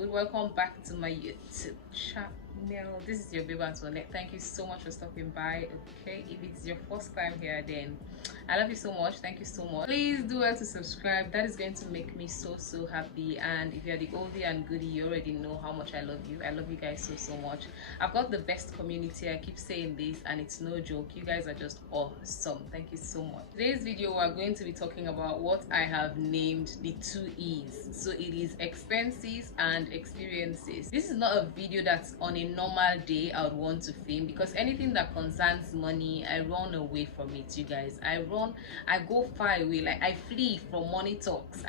good? Welcome back to my YouTube channel. This is your baby Antoinette. Thank you so much for stopping by. Okay, if it's your first time here, then I love you so much. Thank you so much. Please do well to subscribe. That is going to make me so happy. And if you're the oldie and goodie, you already know how much I love you. I love you guys so much. I've got the best community. I keep saying this and it's no joke. You guys are just awesome. Thank you so much. Today's video, we're going to be talking about what I have named the 2 E's. So it is expenses and experiences. This is not a video that's on a normal day I would want to film, because anything that concerns money, I run away from it, you guys. I go far away. Like, I flee from money talks.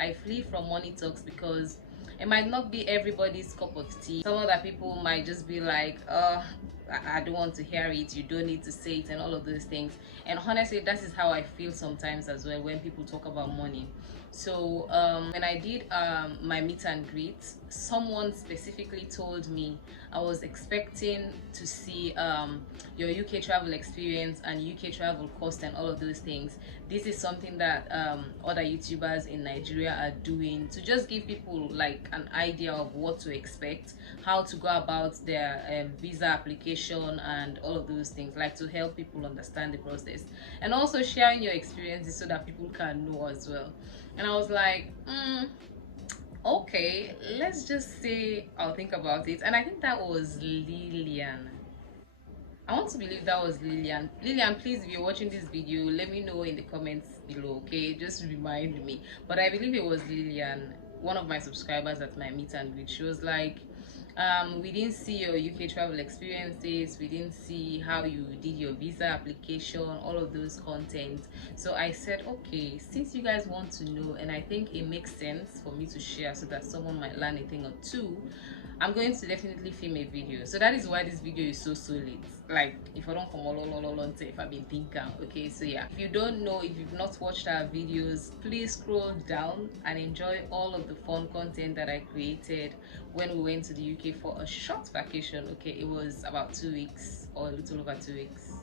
Because it might not be everybody's cup of tea. Some other people might just be like, I don't want to hear it, you don't need to say it, and all of those things. And honestly, that is how I feel sometimes as well when people talk about money. So when I did my meet and greet, someone specifically told me I was expecting to see your UK travel experience and UK travel cost and all of those things. This is something that other YouTubers in Nigeria are doing to just give people like an idea of what to expect, how to go about their visa application and all of those things, like to help people understand the process, and also sharing your experiences so that people can know as well. And I was like, okay, let's just say I'll think about it. And I think that was Lillian. I want to believe that was Lillian. Lillian, please, if you're watching this video, let me know in the comments below, okay? Just remind me. But I believe it was Lillian, one of my subscribers at my meet and greet. She was like, we didn't see your UK travel experiences, we didn't see how you did your visa application, all of those content. So I said, okay, since you guys want to know, and I think it makes sense for me to share so that someone might learn a thing or two, I'm going to definitely film a video. So that is why this video is so solid. Like, if I don't come all if I've been thinking, okay? So yeah, if you don't know, if you've not watched our videos, please scroll down and enjoy all of the fun content that I created when we went to the UK for a short vacation. Okay, it was about 2 weeks or a little over 2 weeks.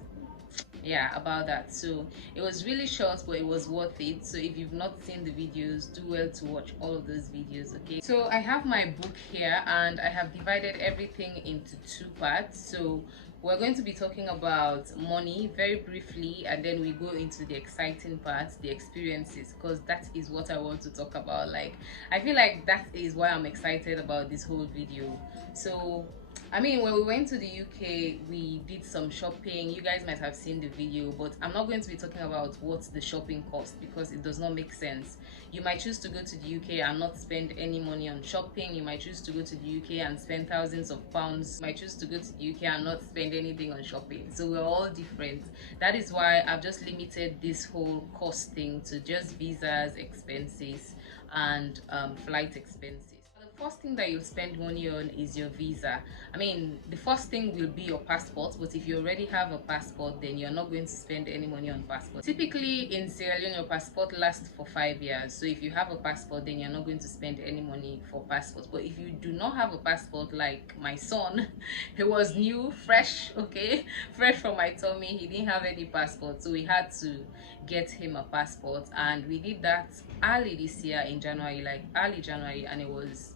Yeah, about that. So it was really short, but it was worth it. So if you've not seen the videos, do well to watch all of those videos. Okay, so I have my book here and I have divided everything into 2 parts. So we're going to be talking about money very briefly, and then we go into the exciting parts, the experiences, because that is what I want to talk about. Like, I feel like that is why I'm excited about this whole video. So I mean, when we went to the UK, we did some shopping. You guys might have seen the video, but I'm not going to be talking about what the shopping cost, because it does not make sense. You might choose to go to the UK and not spend any money on shopping. You might choose to go to the UK and spend thousands of pounds. You might choose to go to the UK and not spend anything on shopping. So we're all different. That is why I've just limited this whole cost thing to just visas, expenses, and flight expenses. The first thing that you spend money on is your visa. I mean, the first thing will be your passport, but if you already have a passport, then you're not going to spend any money on passport. Typically in Sierra Leone, your passport lasts for 5 years. So if you have a passport, then you're not going to spend any money for passport. But if you do not have a passport, like my son, he was new, fresh, okay, fresh from my tummy, he didn't have any passport. So we had to get him a passport, and we did that early this year in January, like early January, and it was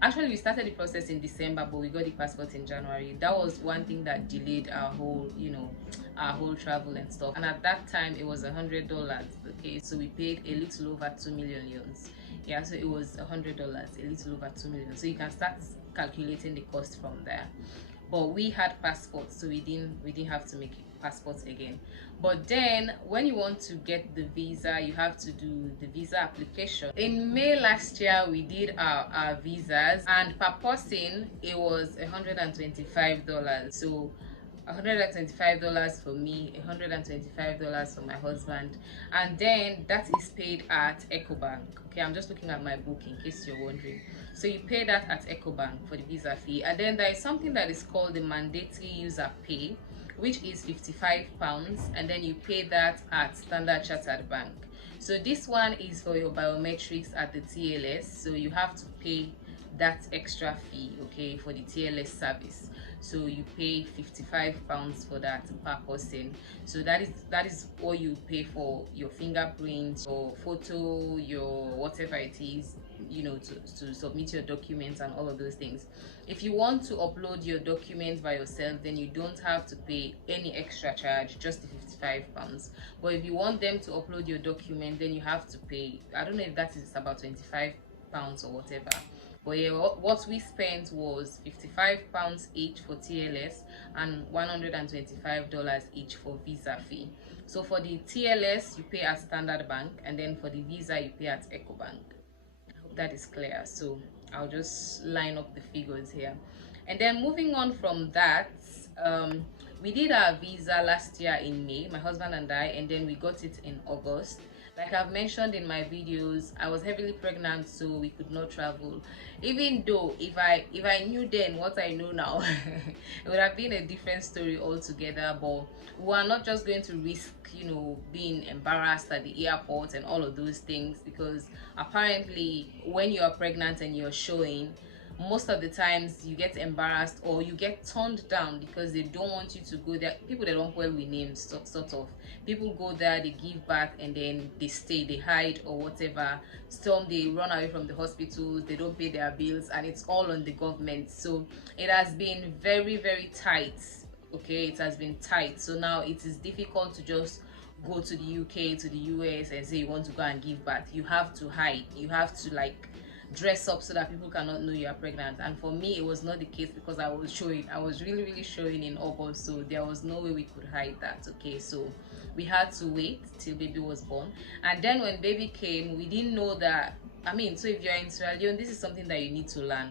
actually, we started the process in December, but we got the passport in January. That was one thing that delayed our whole, our whole travel and stuff. And at that time, it was $100. Okay, so we paid a little over 2 million euros. Yeah, so it was $100, a little over 2 million. So you can start calculating the cost from there. But we had passports, so we didn't have to make passports again. But then when you want to get the visa, you have to do the visa application. In May last year, we did our visas, and per person it was $125. So $125 for me, $125 for my husband, and then that is paid at Ecobank. Okay, I'm just looking at my book in case you're wondering. So you pay that at Ecobank for the visa fee, and then there is something that is called the mandatory user pay, which is £55, and then you pay that at Standard Chartered Bank. So this one is for your biometrics at the TLS, so you have to pay that extra fee, okay, for the TLS service. So you pay £55 for that per person. So that is all you pay for your fingerprint, your photo, your whatever it is, you know, to submit your documents and all of those things. If you want to upload your documents by yourself, then you don't have to pay any extra charge, just the £55. But if you want them to upload your document, then you have to pay, I don't know if that is about £25 or whatever. But yeah, what we spent was £55 each for TLS and $125 each for visa fee. So for the TLS, you pay at Standard Bank, and then for the visa, you pay at EcoBank. I hope that is clear. So I'll just line up the figures here. And then moving on from that, we did our visa last year in May, my husband and I, and then we got it in August. Like I've mentioned in my videos, I was heavily pregnant, so we could not travel. Even though if I knew then what I know now, it would have been a different story altogether. But we are not just going to risk, you know, being embarrassed at the airport and all of those things, because apparently when you are pregnant and you're showing, most of the times you get embarrassed or you get turned down because they don't want you to go there. People, they don't well with names, sort of. People go there, they give birth, and then they stay, they hide or whatever. Some, they run away from the hospitals, they don't pay their bills, and it's all on the government. So it has been very, very tight. Okay, it has been tight. So now it is difficult to just go to the UK, to the US and say you want to go and give birth. You have to hide. You have to like dress up so that people cannot know you are pregnant. And for me, it was not the case, because I was showing, I was really showing in August, so there was no way we could hide that. Okay, so we had to wait till baby was born. And then when baby came, we didn't know that, I mean, so if you're in Sierra Leone, this is something that you need to learn.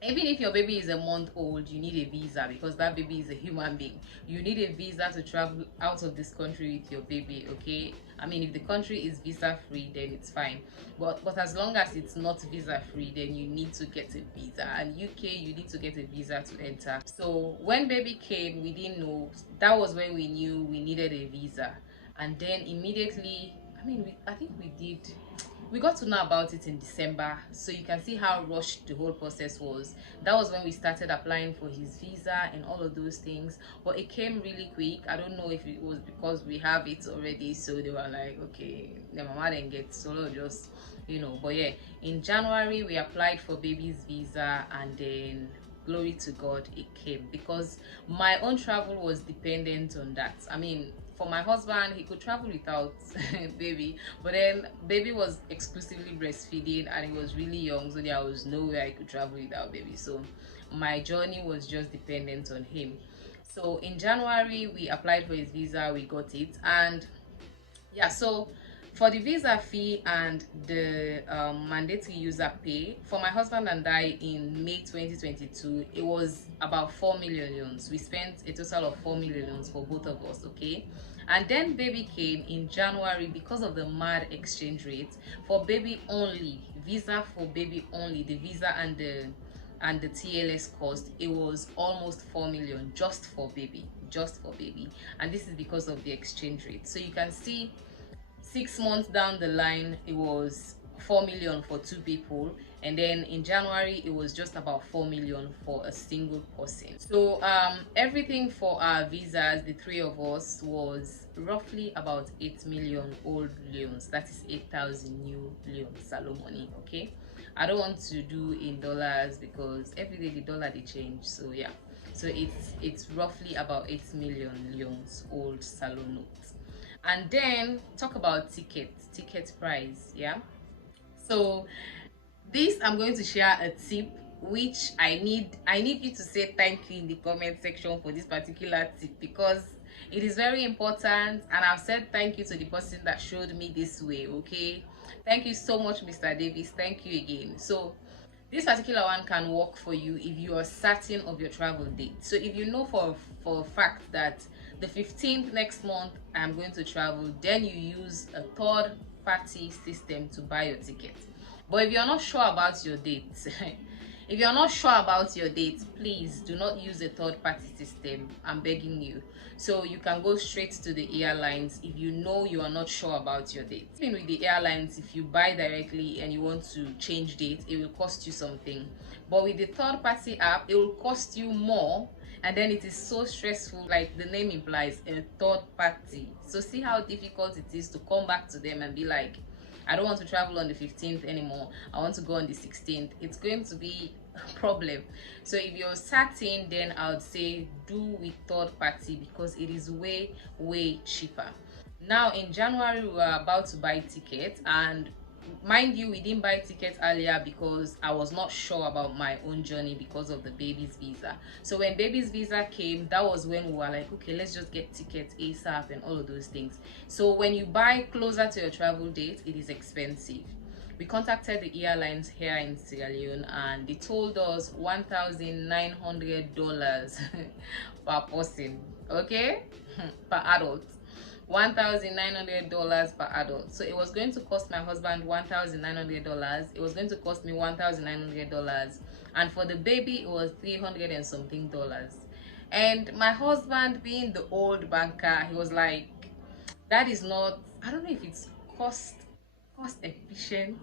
Even if your baby is a month old, you need a visa, because that baby is a human being. You need a visa to travel out of this country with your baby. Okay, I mean, if the country is visa free, then it's fine, but as long as it's not visa free, then you need to get a visa. And UK, you need to get a visa to enter. So when baby came, we didn't know. That was when we knew we needed a visa. And then immediately, I mean, I think we got to know about it in December, so you can see how rushed the whole process was. That was when we started applying for his visa and all of those things, but it came really quick. I don't know if it was because we have it already, so they were like, okay, the mama didn't get, so just, you know. But yeah, in January we applied for baby's visa, and then glory to God, it came, because my own travel was dependent on that. I mean, for my husband, he could travel without baby, but then baby was exclusively breastfeeding and he was really young, so there was no way I could travel without baby. So my journey was just dependent on him. So in January we applied for his visa, we got it. And yeah, so for the visa fee and the mandatory user pay, for my husband and I in May 2022, it was about 4 million. We spent a total of 4 million for both of us. Okay, and then baby came in January. Because of the mad exchange rate, for baby only, visa for baby only, the visa and the TLS cost, it was almost 4 million just for baby. And this is because of the exchange rate. So you can see 6 months down the line, it was 4 million for 2 people, and then in January it was just about 4 million for a single person. So everything for our visas, the 3 of us, was roughly about 8 million old leones. That is 8,000 new leones, Salone money. Okay, I don't want to do in dollars because every day the dollar they change. So yeah, so it's roughly about 8 million leones old Salone notes. And then talk about ticket price. Yeah, so this, I'm going to share a tip which I need you to say thank you in the comment section for this particular tip, because it is very important, and I've said thank you to the person that showed me this way. Okay, thank you so much, Mr. Davis. Thank you again. So this particular one can work for you if you are certain of your travel date. So if you know for a fact that the 15th next month I'm going to travel, then you use a third party system to buy your ticket. But if you're not sure about your dates, if you're not sure about your dates, please do not use a third party system. I'm begging you. So you can go straight to the airlines if you know you are not sure about your date. Even with the airlines, if you buy directly and you want to change date, it will cost you something. But with the third party app, it will cost you more, and then it is so stressful, like the name implies, a third party. So see how difficult it is to come back to them and be like, I don't want to travel on the 15th anymore, I want to go on the 16th, it's going to be a problem. So if you're certain, then I would say do with third party, because it is way cheaper. Now in January we were about to buy tickets, and mind you, we didn't buy tickets earlier because I was not sure about my own journey because of the baby's visa. So when baby's visa came, that was when we were like, okay, let's just get tickets ASAP and all of those things. So when you buy closer to your travel date, it is expensive. We contacted the airlines here in Sierra Leone, and they told us $1,900 per person, okay, per adult. $1,900 per adult. So it was going to cost my husband $1,900. It was going to cost me $1,900, and for the baby it was 300 and something dollars. And my husband, being the old banker, he was like, that is not, I don't know if it's cost efficient,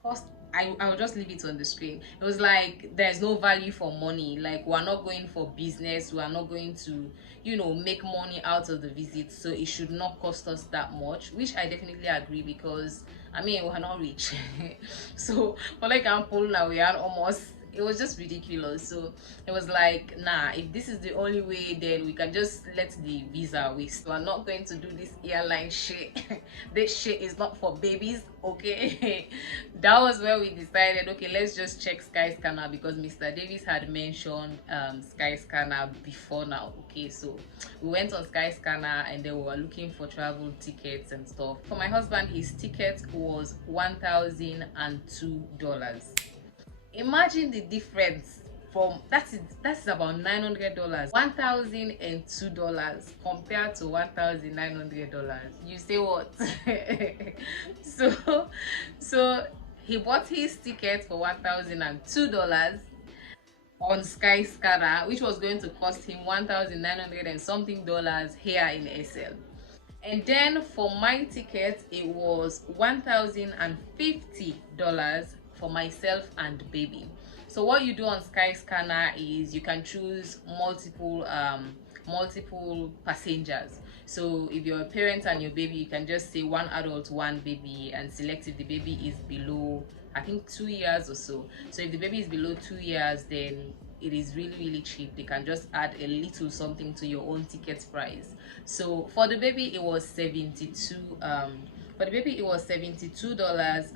cost, I will just leave it on the screen. It was like, there's no value for money, like we're not going for business, we are not going to, you know, make money out of the visit, so it should not cost us that much, which I definitely agree, because I mean, we're not rich. So for like example, now we are almost, it was just ridiculous. So it was like, nah, if this is the only way, then we can just let the visa waste. We're not going to do this airline shit. This shit is not for babies, okay? That was where we decided, okay, let's just check Skyscanner, because Mr. Davis had mentioned Skyscanner before now. Okay, so we went on Skyscanner, and then we were looking for travel tickets and stuff. For my husband, his ticket was $1,002. Imagine the difference from that's about $900. $1,002 compared to $1,900. You say what? so he bought his ticket for $1,002 on Skyscanner, which was going to cost him 1,900 and something dollars here in SL. And then for my ticket, it was $1,050 for myself and baby. So what you do on Skyscanner is you can choose multiple passengers. So if you're a parent and your baby, you can just say one adult, one baby, and select if the baby is below, I think, 2 years or so. So if the baby is below 2 years, then it is really cheap. They can just add a little something to your own ticket price. So for the baby it was $72,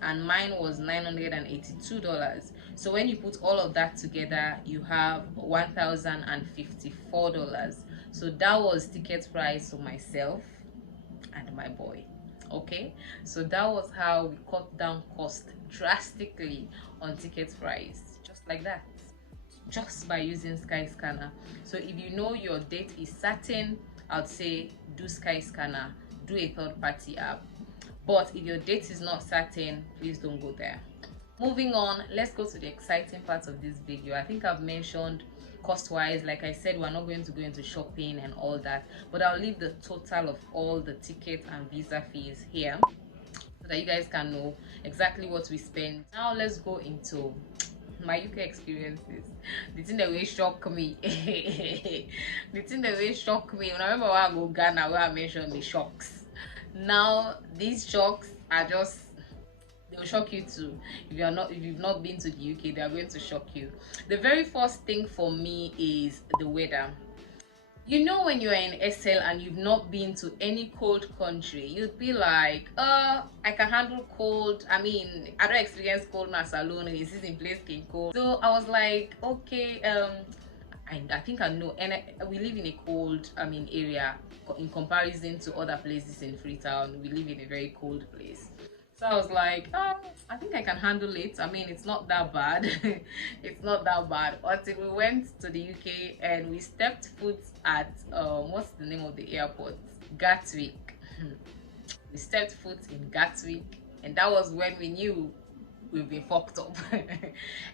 and mine was $982. So when you put all of that together, you have $1,054. So that was ticket price for myself and my boy. Okay, so that was how we cut down cost drastically on ticket price, just like that, just by using Skyscanner. So if you know your date is certain, I'd say do Skyscanner, do a third-party app. But if your date is not certain, please don't go there. Moving on, let's go to the exciting part of this video. I think I've mentioned cost-wise, like I said, we're not going to go into shopping and all that, but I'll leave the total of all the ticket and visa fees here so that you guys can know exactly what we spend. Now let's go into my UK experiences. The thing that will shock me the thing that will shock me, when I remember when I go Ghana, where I mentioned the shocks. Now these shocks are just, they'll shock you too. If you've not been to the UK, they are going to shock you. The very first thing for me is the weather. You know, when you're in SL and you've not been to any cold country, you'd be like, I can handle cold. I mean, I don't experience coldness alone. This is in place can cold. So I was like, okay, I think I know. And we live in a cold, area in comparison to other places in Freetown. We live in a very cold place. So I was like, I think I can handle it. I mean, it's not that bad. It's not that bad. Until we went to the UK and we stepped foot at, what's the name of the airport? Gatwick. We stepped foot in Gatwick, and that was when we knew we've been fucked up.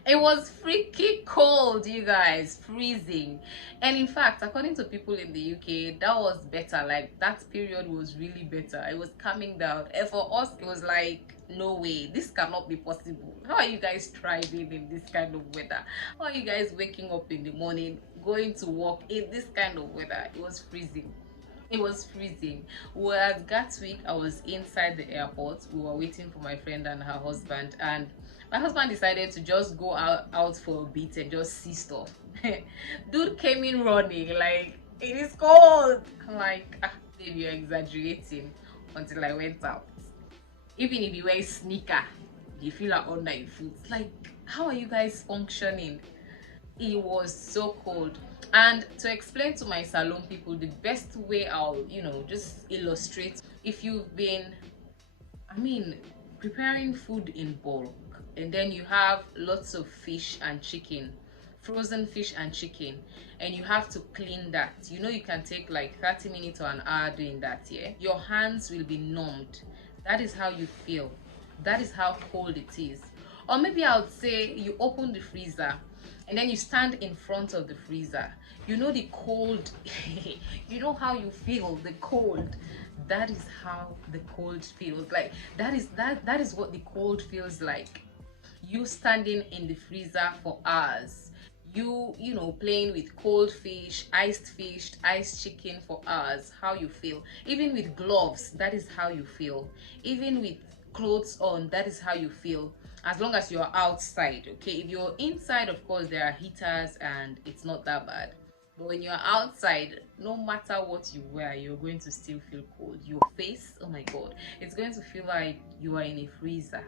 It was freaking cold, you guys, freezing. And in fact, according to people in the UK, that was better. Like, that period was really better. It was coming down, and for us it was like, no way, this cannot be possible. How are you guys thriving in this kind of weather? How are you guys waking up in the morning, going to work in this kind of weather? It was freezing. It was freezing. We were at Gatwick. I was inside the airport. We were waiting for my friend and her husband, and my husband decided to just go out for a bit and just see stuff. Dude came in running like, it is cold. I'm like, ah, babe, you're exaggerating. Until I went out. Even if you wear a sneaker, you feel like under your foot. Like, how are you guys functioning? It was so cold. And to explain to my salon people, the best way I'll, just illustrate, if you've been, preparing food in bulk, and then you have lots of fish and chicken, frozen fish and chicken, and you have to clean that, you can take like 30 minutes or an hour doing that. Yeah, your hands will be numbed. That is how you feel. That is how cold it is. Or maybe I would say you open the freezer and then you stand in front of the freezer. You know the cold. You know how you feel the cold. That is how the cold feels like. That is what the cold feels like. You standing in the freezer for hours, playing with cold fish, iced chicken for hours. How you feel. Even with gloves, that is how you feel. Even with clothes on, that is how you feel, as long as you're outside. Okay, if you're inside, of course there are heaters and it's not that bad, but when you're outside, no matter what you wear, you're going to still feel cold. Your face, oh my god, it's going to feel like you are in a freezer.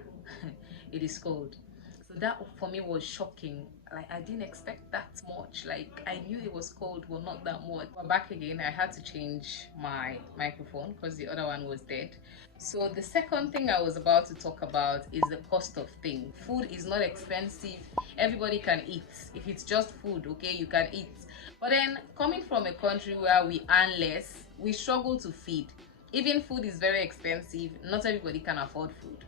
It is cold. So that for me was shocking. Like, I didn't expect that much. Like, I knew it was cold, but not that much. But back again, I had to change my microphone because the other one was dead. So the second thing I was about to talk about is the cost of things. Food is not expensive. Everybody can eat. If it's just food, okay, you can eat. But then, coming from a country where we earn less, we struggle to feed. Even food is very expensive. Not everybody can afford food.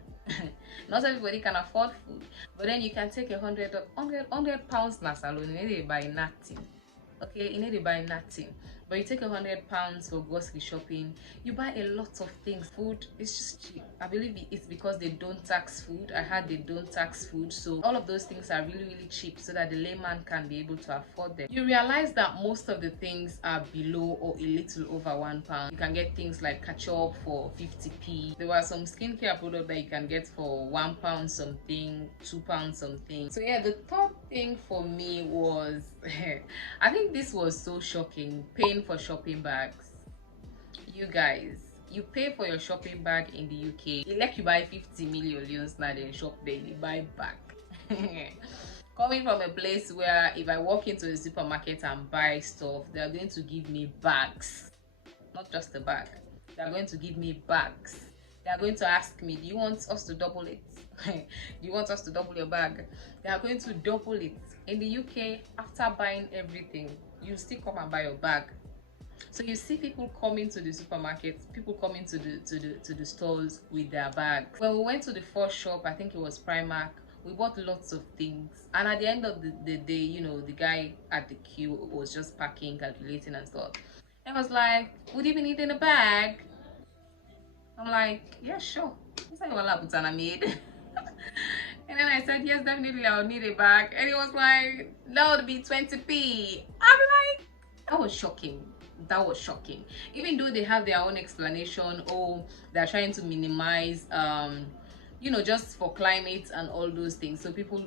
Not everybody can afford food, but then you can take 100 pounds na salon, you need to buy nothing. Okay, you need to buy nothing, but you take 100 pounds for grocery shopping, you buy a lot of things. Food is just cheap. I believe it's because they don't tax food. I heard they don't tax food, so all of those things are really cheap, so that the layman can be able to afford them. You realize that most of the things are below or a little over £1. You can get things like ketchup for 50p. There were some skincare products that you can get for £1 something, £2 something. So yeah, the top thing for me was I think this was so shocking, paying for shopping bags. You guys, you pay for your shopping bag in the UK, like you buy 50 million now, then shop there, you buy back. Coming from a place where if I walk into a supermarket and buy stuff, they are going to give me bags, not just a bag. They are going to give me bags. They are going to ask me, do you want us to double it? Do you want us to double your bag? They are going to double it. In the UK, after buying everything, you still come and buy your bag. So you see people coming to the supermarket, people coming to the stores with their bags. When we went to the first shop, I think it was Primark, we bought lots of things, and at the end of the day, the guy at the queue was just packing, calculating and stuff. I was like, would you be needing a bag? I'm like, yeah, sure. He's like, well, I made. And then I said, yes, definitely I'll need a bag. And he was like, that would be 20p. I'm like, that was shocking. That was shocking. Even though they have their own explanation, oh, they're trying to minimize just for climate and all those things, so people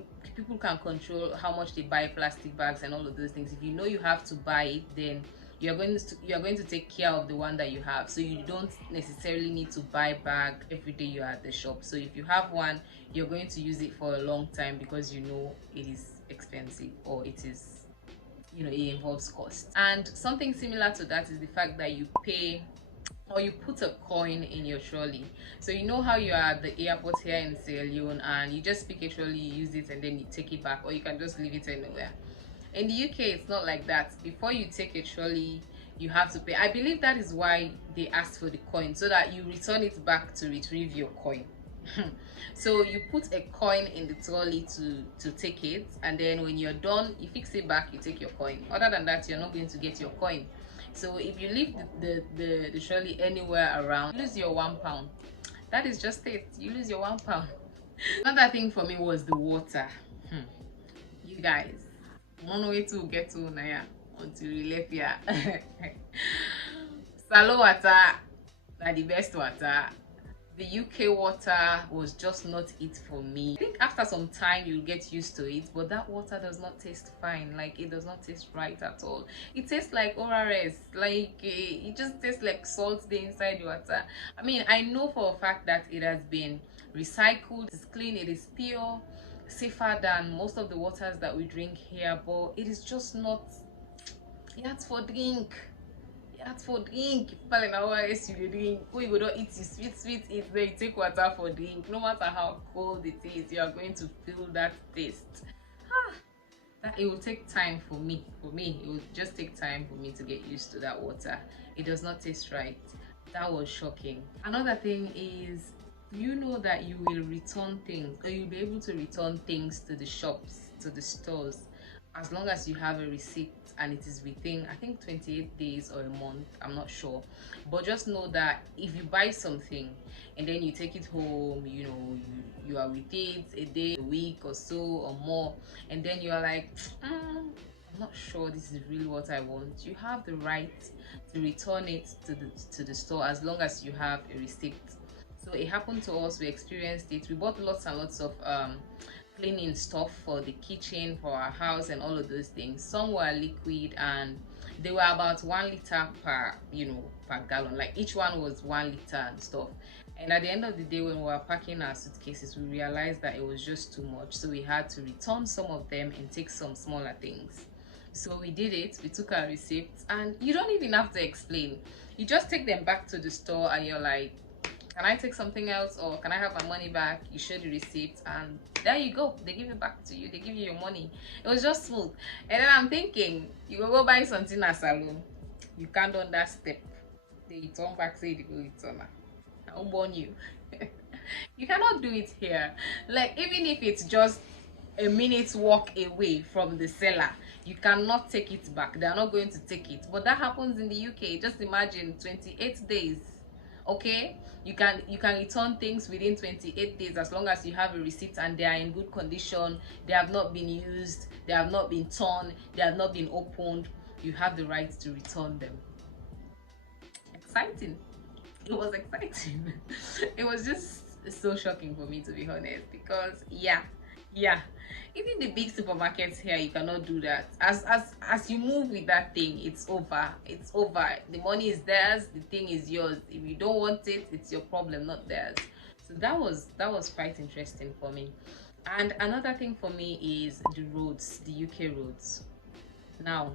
can control how much they buy plastic bags and all of those things. If you know you have to buy it, then you're going to take care of the one that you have, so you don't necessarily need to buy bag every day you're at the shop. So if you have one, you're going to use it for a long time because you know it is expensive, or it is, it involves cost. And something similar to that is the fact that you pay, or you put a coin in your trolley. So you know how you are at the airport here in Sierra Leone and you just pick a trolley, you use it, and then you take it back, or you can just leave it anywhere. In the UK, it's not like that. Before you take a trolley, you have to pay. I believe that is why they ask for the coin, so that you return it back to retrieve your coin. So you put a coin in the trolley to take it, and then when you're done, you fix it back, you take your coin. Other than that, you're not going to get your coin. So if you leave the trolley anywhere around, you lose your £1. That is just it. You lose your £1. Another thing for me was the water. You guys, one way to get to Naya until we left here. Salon water are the best water. The UK water was just not it for me. I think after some time you'll get used to it, but that water does not taste fine. Like, it does not taste right at all. It tastes like ORS, like it just tastes like salt there inside the water. I mean, I know for a fact that it has been recycled, it's clean, it is pure, safer than most of the waters that we drink here, but it is just not yet for drink. That's for drink. People in our age you drink. We go don't eat you sweet eat, then you take water for drink. No matter how cold it is, you are going to feel that taste. That it will take time for me. It will just take time for me to get used to that water. It does not taste right. That was shocking. Another thing is, you know that you will return things, or you'll be able to return things to the shops, to the stores, as long as you have a receipt and it is within, I think, 28 days or a month, I'm not sure. But just know that if you buy something and then you take it home, you know, you are with it a day, a week or so or more, and then you are like, I'm not sure this is really what I want, you have the right to return it to the store, as long as you have a receipt. So it happened to us, we experienced it. We bought lots and lots of cleaning stuff for the kitchen, for our house, and all of those things. Some were liquid and they were about 1 liter per, you know, per gallon. Like, each one was 1 liter and stuff. And at the end of the day, when we were packing our suitcases, we realized that it was just too much, so we had to return some of them and take some smaller things. So we did it. We took our receipts, and you don't even have to explain. You just take them back to the store and you're like, can I take something else, or can I have my money back? You show the receipt and there you go, they give it back to you, they give you your money. It was just smooth. And then I'm thinking, you go buy something at salon, you can't do that step, they turn back, say they go return. I'll warn you. You cannot do it here. Like, even if it's just a minute's walk away from the seller, you cannot take it back. They are not going to take it. But that happens in the UK. Just imagine, 28 days. Okay, you can return things within 28 days, as long as you have a receipt and they are in good condition, they have not been used, they have not been torn, they have not been opened. You have the right to return them. Exciting. It was exciting. It was just so shocking for me, to be honest, because yeah, even the big supermarkets here, you cannot do that. As you move with that thing, it's over. The money is theirs, the thing is yours. If you don't want it, it's your problem, not theirs. So that was quite interesting for me. And another thing for me is the roads, the UK roads. Now,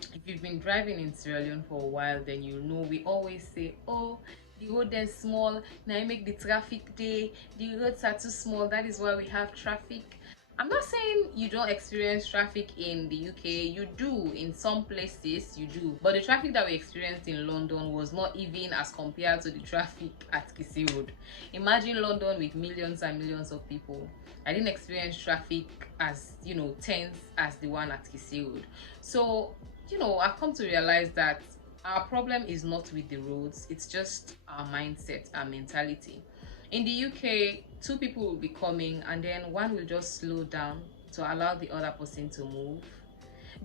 if you've been driving in Sierra Leone for a while, then you know we always say, oh, the road is small, now I make the traffic day, the roads are too small, that is why we have traffic. I'm not saying you don't experience traffic in the UK. You do, in some places you do, but the traffic that we experienced in London was not even as compared to the traffic at Kissy Road. Imagine London with millions and millions of people. I didn't experience traffic as, you know, tense as the one at Kissy Road. So, you know, I've come to realize that our problem is not with the roads, it's just our mindset, our mentality. In the UK, two people will be coming and then one will just slow down to allow the other person to move.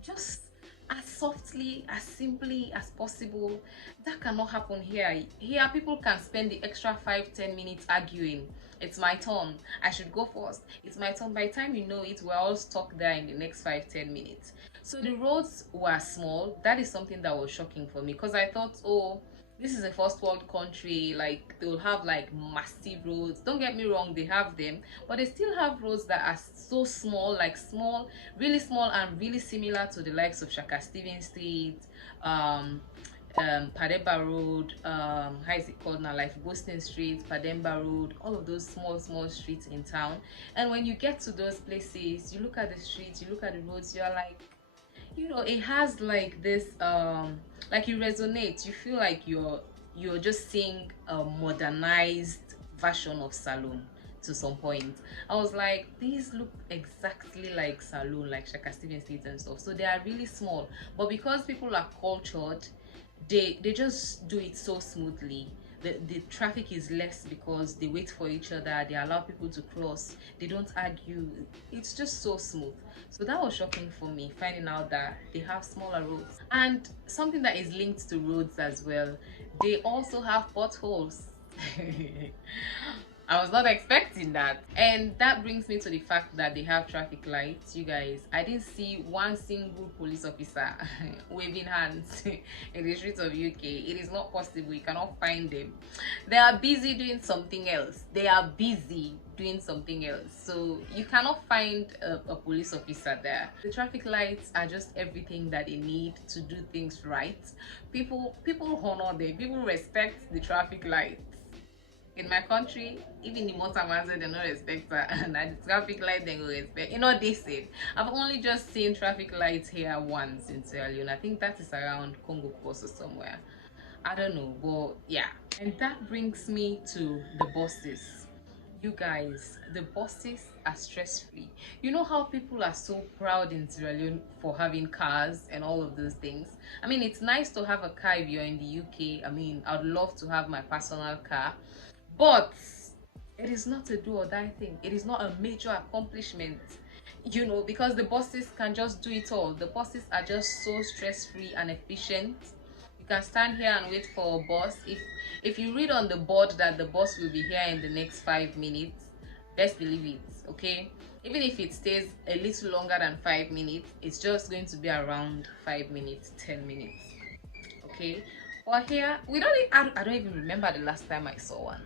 Just as softly, as simply as possible. That cannot happen here. Here, people can spend the extra 5-10 minutes arguing. It's my turn, I should go first. It's my turn. By the time you know it, we're all stuck there in the next 5-10 minutes. So the roads were small. That is something that was shocking for me, because I thought, oh, this is a first world country, like they'll have like massive roads. Don't get me wrong, they have them, but they still have roads that are so small, like small, really small, and really similar to the likes of Shaka Stevens Street, Pademba Road, how is it called now, like Boston Street, Pademba Road, all of those small streets in town. And when you get to those places, you look at the streets, you look at the roads, you're like, you know, it has like this like you resonate, you feel like you're just seeing a modernized version of Salon. To some point I was like, these look exactly like Salon, like Shaka Stevens Street and stuff. So they are really small, but because people are cultured, they just do it so smoothly. The traffic is less because they wait for each other, they allow people to cross, they don't argue. It's just so smooth. So that was shocking for me, finding out that they have smaller roads. And something that is linked to roads as well, They also have potholes. I was not expecting that. And that brings me to the fact that they have traffic lights. You guys, I didn't see one single police officer waving hands in the streets of UK. It is not possible. You cannot find them. They are busy doing something else. They are busy doing something else. So you cannot find a police officer there. The traffic lights are just everything that they need to do things right. People honor them. People respect the traffic lights. In my country, even the motor man they don't respect her, and the traffic light they go respect. You know, they say I've only just seen traffic lights here once in Sierra Leone. I think that is around Congo Coast or somewhere. I don't know, but yeah. And that brings me to the buses. You guys, the buses are stress-free. You know how people are so proud in Sierra Leone for having cars and all of those things. I mean, it's nice to have a car if you're in the UK. I mean, I'd love to have my personal car, but it is not a do or die thing. It is not a major accomplishment, you know, because the buses can just do it all. The buses are just so stress-free and efficient. You can stand here and wait for a bus. If you read on the board that the bus will be here in the next 5 minutes, best believe it, okay? Even if it stays a little longer than 5 minutes, it's just going to be around 5 minutes, 10 minutes, okay? But here we don't I don't even remember the last time I saw one.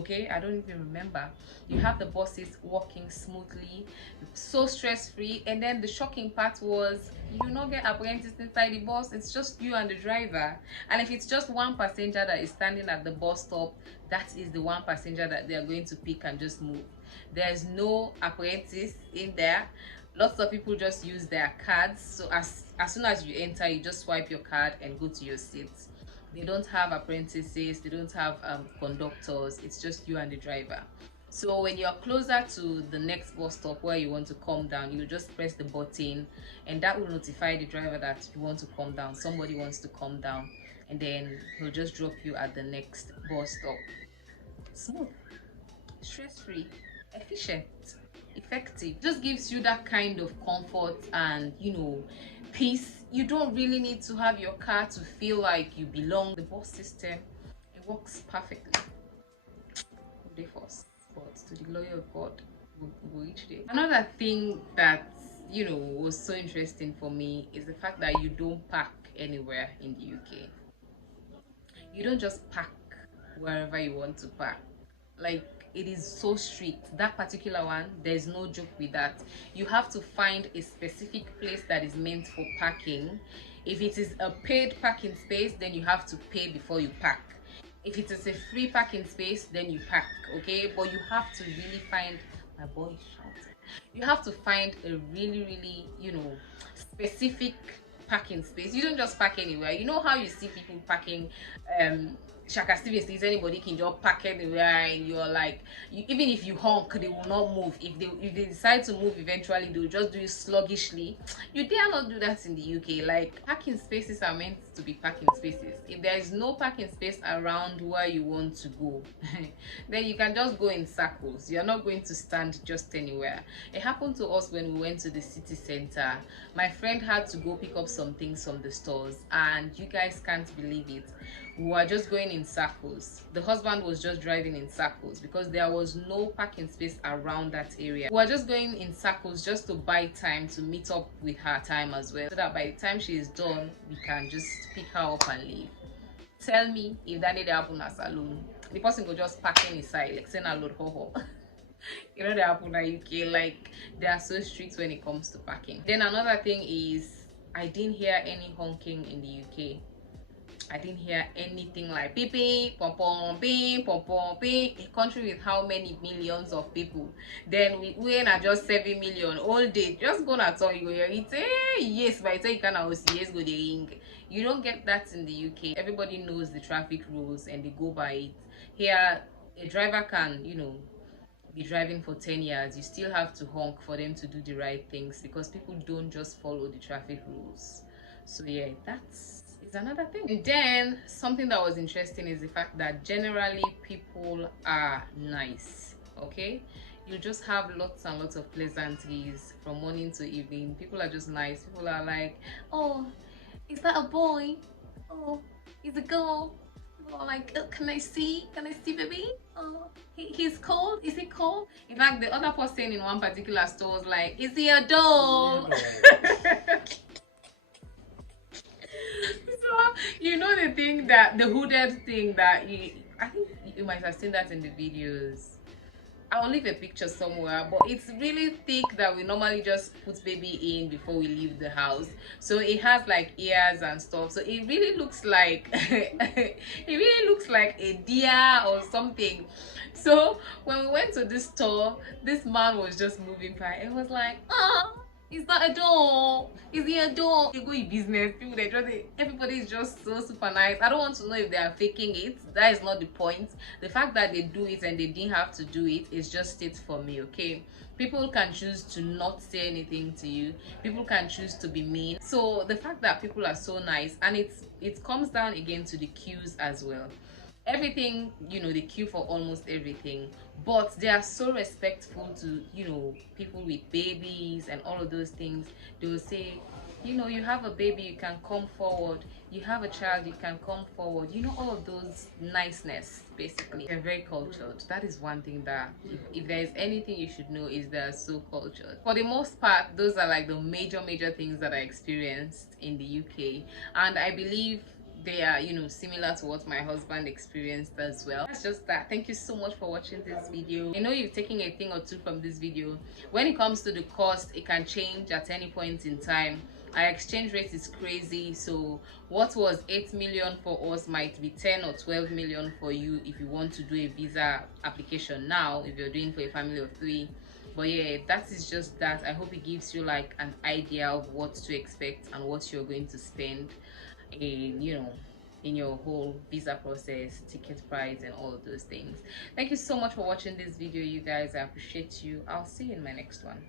Okay, I don't even remember. You have the buses working smoothly, so stress-free. And then the shocking part was you not get apprentice inside the bus. It's just you and the driver. And if it's just one passenger that is standing at the bus stop, that is the one passenger that they are going to pick and just move. There's no apprentice in there. Lots of people just use their cards, so as soon as you enter, you just swipe your card and go to your seats. They don't have apprentices, they don't have conductors. It's just you and the driver. So when you're closer to the next bus stop where you want to come down, you just press the button and that will notify the driver that you want to come down, somebody wants to come down, and then he'll just drop you at the next bus stop. Smooth, stress-free, efficient, effective. Just gives you that kind of comfort and, you know, peace. You don't really need to have your car to feel like you belong. The bus system, it works perfectly. Day first, but to the glory of God, we'll reach there. Another thing that, you know, was so interesting for me is the fact that you don't park anywhere in the UK. You don't just park wherever you want to park. Like, it is so strict. That particular one, there's no joke with that. You have to find a specific place that is meant for parking. If it is a paid parking space, then you have to pay before you park. If it is a free parking space, then you park, okay? But you have to really find, my boy is shouting. You have to find a really, you know, specific parking space. You don't just park anywhere. You know how you see people parking Shaka Stevens thinks anybody can just park anywhere, and you're like, even if you honk, they will not move. If they decide to move eventually, they'll just do it sluggishly. You dare not do that in the UK. Like, parking spaces are meant to be parking spaces. If there is no parking space around where you want to go, then you can just go in circles. You're not going to stand just anywhere. It happened to us when we went to the city center. My friend had to go pick up some things from the stores, and you guys can't believe it, we were just going in circles. The husband was just driving in circles because there was no parking space around that area. We were just going in circles just to buy time to meet up with her time as well, so that by the time she is done, we can just pick her up and leave. Tell me if that did happen at salon. The person could just park inside, like saying a load ho. You know, they happen in UK, like they are so strict when it comes to parking. Then another thing is, I didn't hear any honking in the UK. I didn't hear anything like beep beep, pom pom, beep, pom pom, beep. A country with how many millions of people? Then we are just 7 million all day. Just go and tell you it. Yes, by the time you can see yes go the ring. You don't get that in the UK. Everybody knows the traffic rules and they go by it. Here, a driver can, you know, be driving for 10 years. You still have to honk for them to do the right things because people don't just follow the traffic rules. So yeah, that's another thing. And then something that was interesting is the fact that generally people are nice. Okay, you just have lots and lots of pleasantries from morning to evening. People are just nice. People are like, oh, is that a boy? Oh, is a girl? like, can I see? Can I see, baby? Oh, he's cold. Is he cold? In fact, the other person in one particular store was like, is he a doll? So you know the thing that the hooded thing that I think you might have seen that in the videos. I'll leave a picture somewhere, but it's really thick that we normally just put baby in before we leave the house. So it has like ears and stuff, so it really looks like it really looks like a deer or something. So when we went to this store, this man was just moving by. It was like, oh, is that a doll? Is he a doll? You go in business, people they just, everybody is just so super nice. I don't want to know if they are faking it. That is not the point. The fact that they do it and they didn't have to do it is just it for me, okay? People can choose to not say anything to you. People can choose to be mean. So the fact that people are so nice, and it comes down again to the queues as well. Everything, you know, they queue for almost everything, but they are so respectful to, you know, people with babies and all of those things. They will say, you know, you have a baby, you can come forward. You have a child, you can come forward. You know, all of those niceness. Basically, they're very cultured. That is one thing that if there is anything you should know, is they're so cultured. For the most part, those are like the major things that I experienced in the UK, and I believe they are, you know, similar to what my husband experienced as well. That's just that. Thank you so much for watching this video. I know you've taken a thing or two from this video. When it comes to the cost, it can change at any point in time. Our exchange rate is crazy, so what was 8 million for us might be 10 or 12 million for you if you want to do a visa application now, if you're doing for a family of 3. But yeah, that is just that. I hope it gives you like an idea of what to expect and what you're going to spend in, you know, in your whole visa process, ticket price, and all of those things. Thank you so much for watching this video, you guys. I appreciate you. I'll see you in my next one.